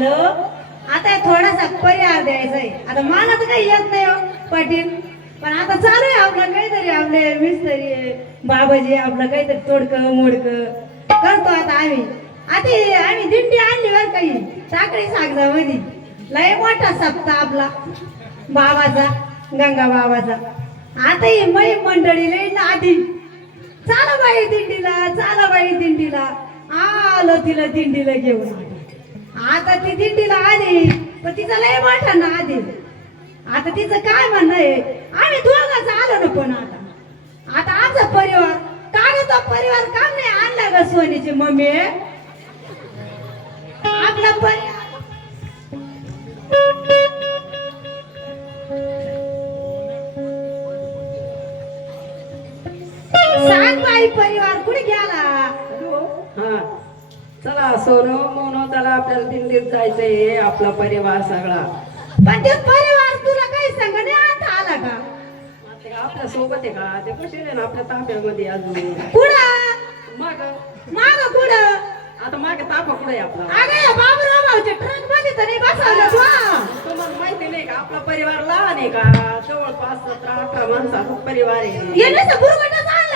Hello आता थोडासा परिहार द्यायचा आहे. आता मला तर काही येत नाही हो पाटील. पण आता चालू आहे आपलं काहीतरी आपले मिस्त्री आहे बाबाजी आपलं काहीतरी तोडकं मोडकं. करतो आता आम्ही. आता आम्ही दिंडी आणली बर काही साखळी सागजामध्ये लय मोठा सप्ताह आपला. बाबाचा गंगा बाबाचा. आता ही मै मंडळी लई आधी चाला बाई दिंडीला चाला बाई दिंडीला. आलो तिला दिंडीला घेऊन. आता ती दिंडीला आली पण तिचा लय मोठा ना आधी. आता तिचं काय म्हणणं आहे? आम्ही दोघंच आलो ना पण आता. आता आमचा परिवार का तो परिवार? काम नाही आणला ग सोनीची मम्मी? आपला परिवार. सांग बाई परिवार कुठे गेला? हा. चला सोनो मोनो चला आपल्याला दिल्लीत जायचंय आपला परिवार सगळा. पण ते परिवार तुला काही सांग नाही आता आला का? आपल्यासोबत आहे का? ते कसे ना आपल्या ताफ्यामध्ये अजून. कुठं? मग. माग कुठं? आता मागे ताफा कुठे आहे आपला? बाबूराव भाऊच्या ट्रकमध्ये तर बसवलं. तुम्हाला माहिती नाही का आपला परिवार लहान आहे का? जवळपास सतरा अठरा माणसाचा परिवार आहे. येण्याचा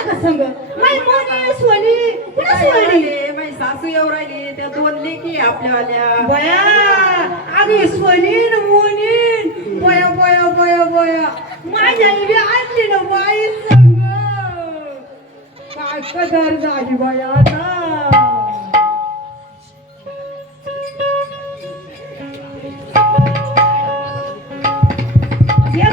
का संग? माई मोनी सोनी कुठं सोनी? राहिले, माझी सासू येऊ राहिली त्या दोन लेकी आहे आपल्यावाल्या. बया अगं सोनीन मोनीन बया बया बया बया. माझ्या इथे आणली ना बाई संग. काय कदर झाली बया आता? ये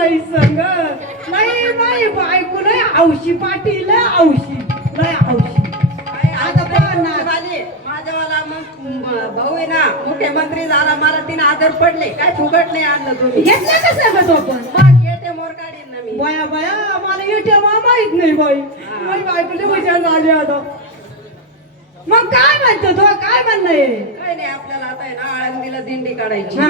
आणली बाई संग. नाही बाई बायको लय औशी पाटील औशी लय औशी. आता ना. माझे माझ्यावाला मग भाऊ आहे ना मुख्यमंत्री झाला मला तिने आदर पडले. काय फुकट नाही आणलं तुम्ही? घेतलं का सगळं तो पण मग येते मोर काढीन ना मी. बया बया मला येते माहीत नाही बाई. बाई बायकोले विचार झाले आता. मग काय म्हणतो तो? काय म्हणणं आहे काय नाही आपल्याला आता आहे ना आळंदीला दिंडी काढायची. हा.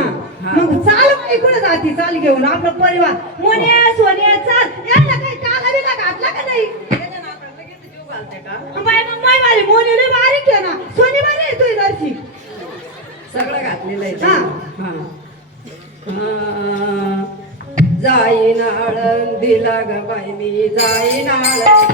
मग चाल इकडे जाती चाल घेऊन आपला परिवार. मोने सोने चाल. यांना काही काला बिला घातला का नाही? येते ना आता लगेच जीव घालते का? बाय मग माय माझी मोने लय बारीक आहे ना. सोनी बारी तुझी दर्शी सगळं घातलेलं आहे हा. हा. जाईन आळंदीला ग बाई मी जाईन आळंदीला.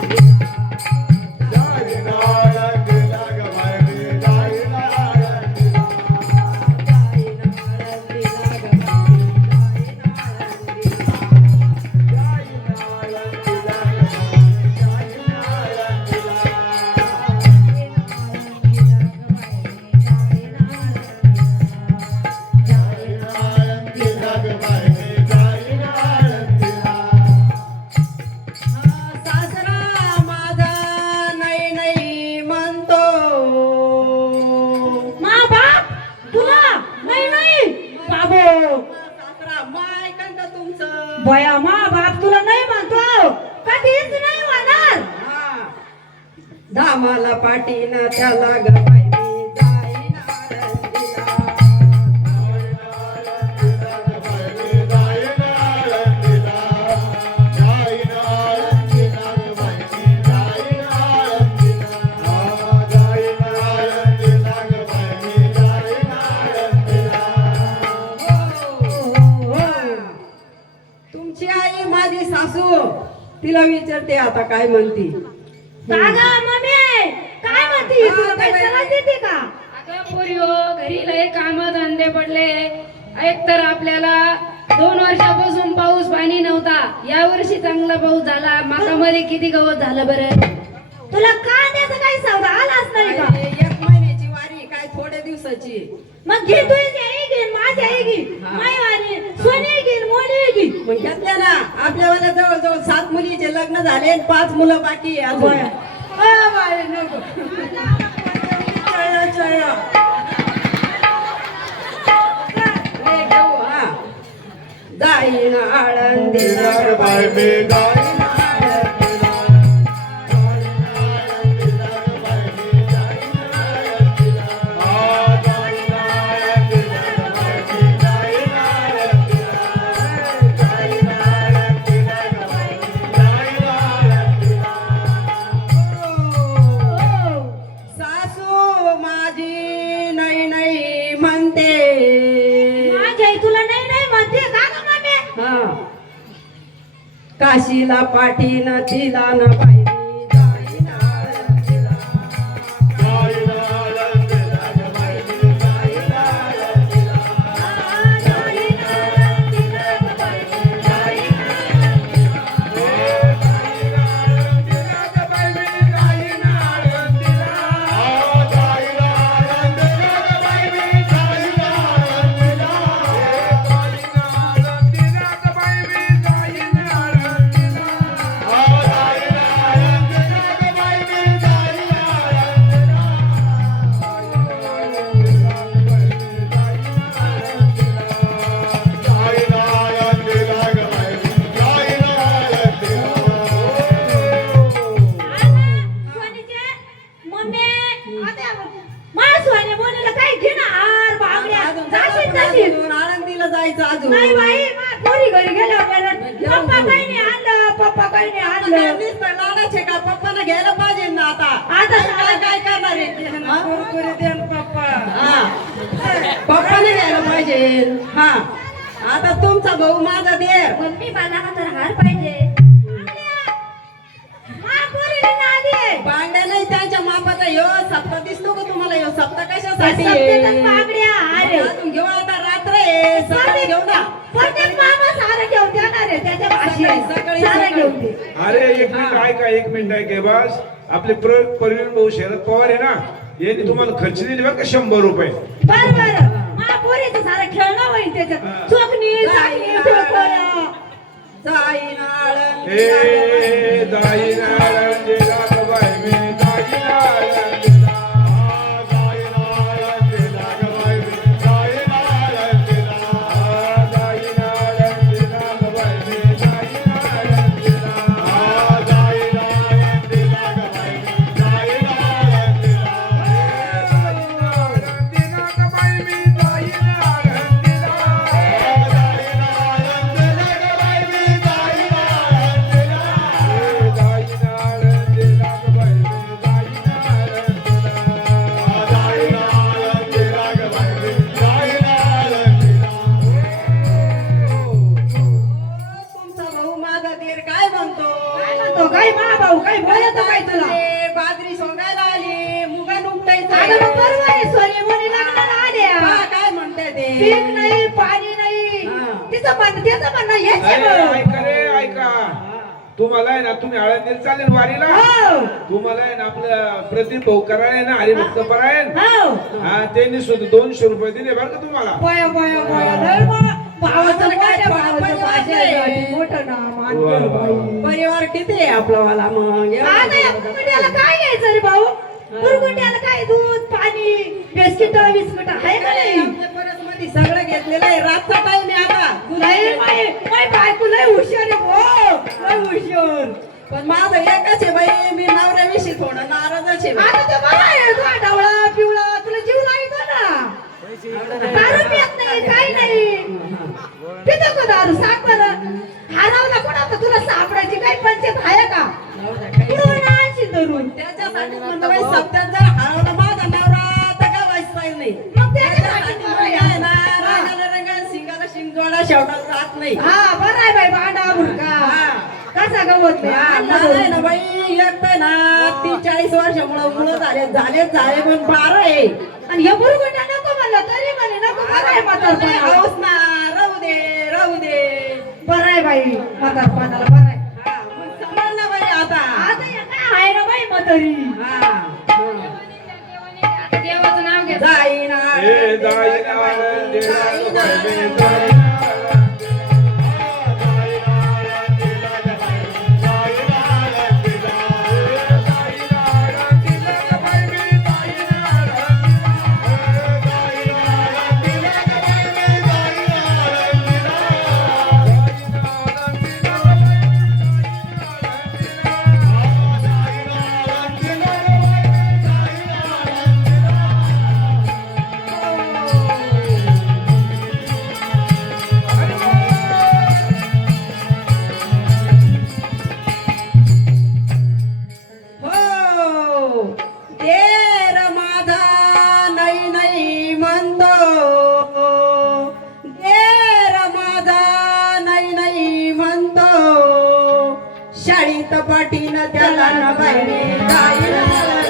तुमची आई माझी सासू तिला विचारते आता काय म्हणती कागा मम्मी काय म्हणती त्रास देते का? अगं पोरियो घरी लय काम धंदे पडले. एक तर आपल्याला दोन वर्षापासून पाऊस पाणी नव्हता. या वर्षी चांगला पाऊस झाला. माकामध्ये किती गवत झालं बरं? तुला कांद्याचं काही सौदा आलाच नाही का? अरे, एक महिन्याची वारी काय थोड्या दिवसाची. मग घे तू घेईन माझ्या घेईन हा. माय वाणी सोने घेईन मोने घेईन मग घेतल्या ना. आपल्यावाल्या जवळजवळ सात मुलीचे लग्न झाले आणि पाच मुलं बाकी आहे अजून. बया. अ, बाई, नको. आळंदी बाय बेगा काशीला पाठीन तिला न पाहिजे घरी गेल्यावर म्हणत, पप्पा काही नाही आणलं पप्पा काही नाही आणलं. लाडाचे का? पप्पाला घ्यायला पाहिजे ना आता. आता काय काय करणार आहे? हा? दे पप्पा. हा. पप्पाने घ्यायला पाहिजे. हा. आता तुमचा भाऊ माझा देर. मम्मी मला हा तर हार पाहिजे. दे भांड्या नाही त्यांच्या मापाचा यो सप्ता दिसतो का तुम्हाला? यो सप्ता कशासाठी? घेऊ आता रात्र आहे. घेऊ ना. अरे एक मिनिट ऐका एक मिनिट ऐका बस. आपले प्र- प्रवीण भाऊ शरद पवार आहे ना यांनी तुम्हाला खर्च दिली बरं का? शंभर रुपये. बर बर. मा पोरीचं पीक नाही पाणी नाही. हा. तिचं म्हणणं त्याचं म्हणणं हेच आहे अरे बघ. ऐका रे ऐका. तुम्हाला आहे ना तुम्ही आळंदीला चालेल वारीला. हो. तुम्हाला आहे ना आपलं प्रदीप भाऊ कराळे ना हरिभक्त परायण. हो. हा त्यांनी सुद्धा दोनशे रुपये दिले बरं का तुम्हाला. बया बया बया लय बा- भावाचं काय मोठ्या थोडं भावाचं परिवार पाचशे आहे. मोठं नाव वा, आणलं वा, बाई. परिवार किती आहे आपला वाला? मग आता या काय घ्यायचं रे भाऊ? काय दूध पाणी बिस्किट बिस्किट आहे का नाही मध्ये सगळं घेतलेलं आहे. रातचा टाइम आहे आता. बायको लय हुशार आहे हुशार. पण माझं एकच आहे बाई मी नवऱ्याविषयी थोडं नाराजच आहे. आता ते बरं आहे आठवडा पिवळा. तुला जीव लागतो ना. दारू पित नाही काही नाही. पितो का दारू? सांग बरं. हरवला कोणाचा? तुला सापडायची काही पंचायत आहे का? कुठून आणशील धरून? त्याच्यासाठी म्हणलं बाई सप्त्यात नाही. हा बरं आहे बाई भांडा मुलगा हा. कसा गवत नाही हा. ना बाई एकटं ना तीस चाळीस वर्षामुळं मुलं झाले झालेच झाले पण बारा आहे. आणि हे बुरगुंडा नको म्हणलं तरी म्हणे नको बरं आहे म्हातारपणा ना राहू दे राहू दे. बरं आहे बाई म्हातारपणाला बरं आहे. हा, मग सांभाळ ना बाई आता. आता काय आहे ना बाई म्हातारी? हा, हा. देवाचं नाव घ्या जाईना ए जाईना. पाठीन त्याला न बहिणी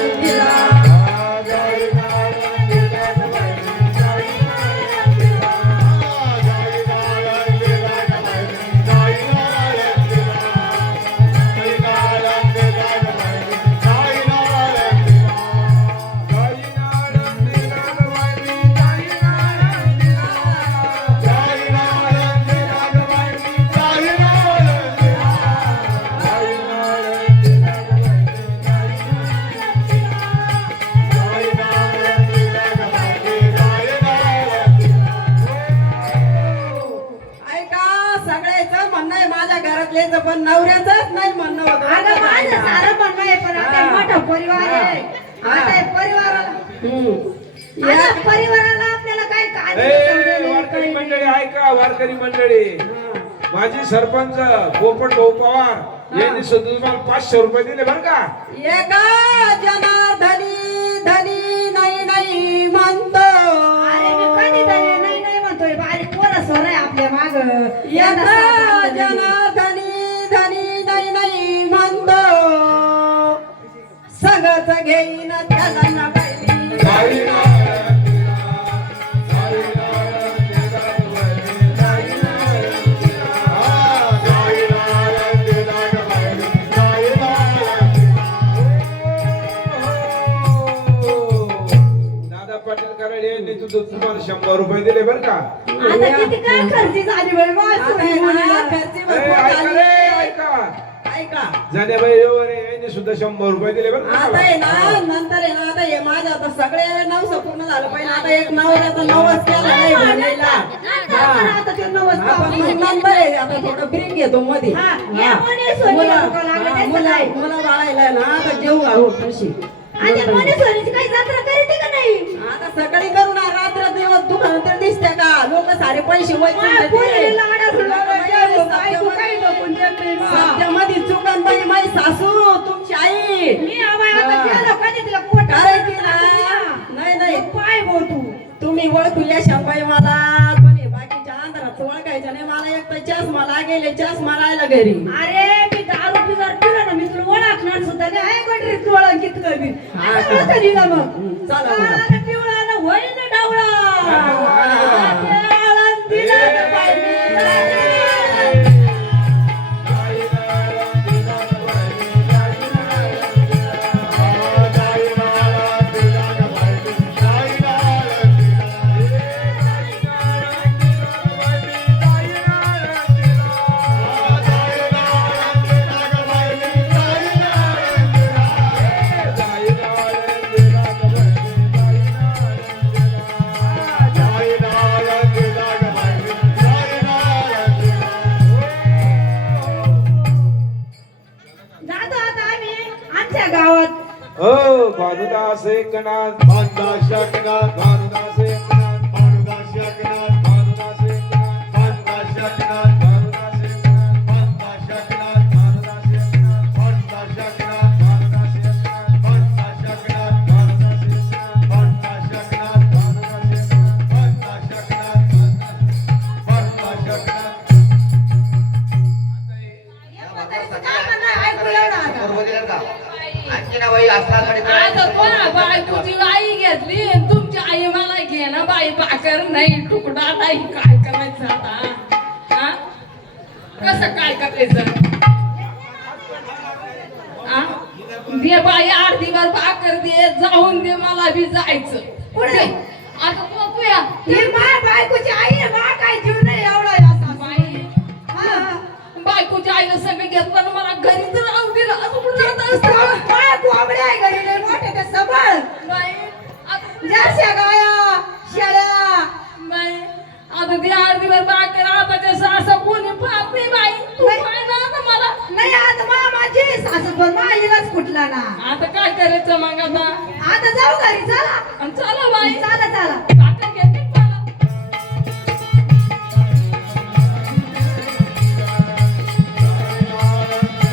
या- परिवाराला आपल्याला काय काय वारकरी मंडळी ऐका वारकरी मंडळी. माझी सरपंच पोपट भाऊ पवार यांनी सुद्धा तुम्हाला पाचशे रुपये दिले बर का? एका जनार्दनी धनी नाही नाही म्हणतो. अरे मी कधी तरी नाही नाही म्हणतोय. पोरं सोर आहे आपल्या माग. एका जनार्दनी धनी. नाही नाही म्हणतो. सगळच घेईन त्याला तुम्हाला शंभर रुपये दिले बर का? आता किती काय खर्ची झाली बाई? आता वास आहे ना, घरची ए, भरपूर ऐका झाली. रे ऐका. ऐका. जानेबाई यांनी सुद्धा शंभर रुपये दिले बर का आता आहे ना नंतर आहे ना आता हे माझं आता सगळे नवस पूर्ण झालं. पाहिजे आता एक नवऱ्याचा नवस केला नाही भनेला आता ते नवस आपण मग नंतर आहे आता थोडं ब्रेक घेतो मध्ये हा, हा. मुलं- हा, मुलं? मुलं बाळायला ना आता जेव घालू तशी. आता सकाळी करू ना रात्र दिवस दुकान तर दिसते का? लोक सारे पैसे सत्यामध्ये चुकन बाई माझी सासू तुमची आई. नाही नाही पाय बोलतो तुम्ही ओळखूया शाबाई मला. कोणी बाकीच्या आंधारात ओळखायचं नाही. मला एक तर चष्मा लागेल चष्मा राहिला घरी. अरे नाही पण ऋतू ओळखीत कमी मग. चला आमच्या गावात हो भानुदास एकनाथ भानुदास एकनाथ भानुदास एकनाथ भानुदास एकनाथ भानुदास एकनाथ भानुदास एकनाथ भानुदास एकनाथ भानुदास एकनाथ भानुदास एकनाथ भानुदास एकनाथ भानुदास एकनाथ भानुदास एकनाथ भानुदास एकनाथ भानुदास एकनाथ भानुदास एकनाथ भानुदास एकनाथ भानुदास एकनाथ या म्हातारीचं आता. आई घेतली आणि तुमची आई मला घे ना बाई भाकर नाही तुकडा नाही काय करायचं आता हा? कसं काय करायचं हा? दे बाई आठ दिवस भाकर दे जाऊन दे मला बी जायचं कुठे? आता बघूया ही माय बायकोची आई आहे, मा काय जीव नाही एवढा आहे असा. बाई हा. बायकोच्या आईनं सगळं घेतलं आणि मला घरीच राहून दिलं असं कुठं जात असतं मोठे ते सबळ. जास्या गाया शेळ्या. बाई आता ते आठ दिवस भाकर आता ते सासं कोणी पाहत नाही बाई. तू नाही. ना आता मला. नाही आता मा माझी सासू पण माईलाच कुठला ना. आता काय करायचं मग आता? आता जाऊ घरी चला. आणि चला बाई. चला चला.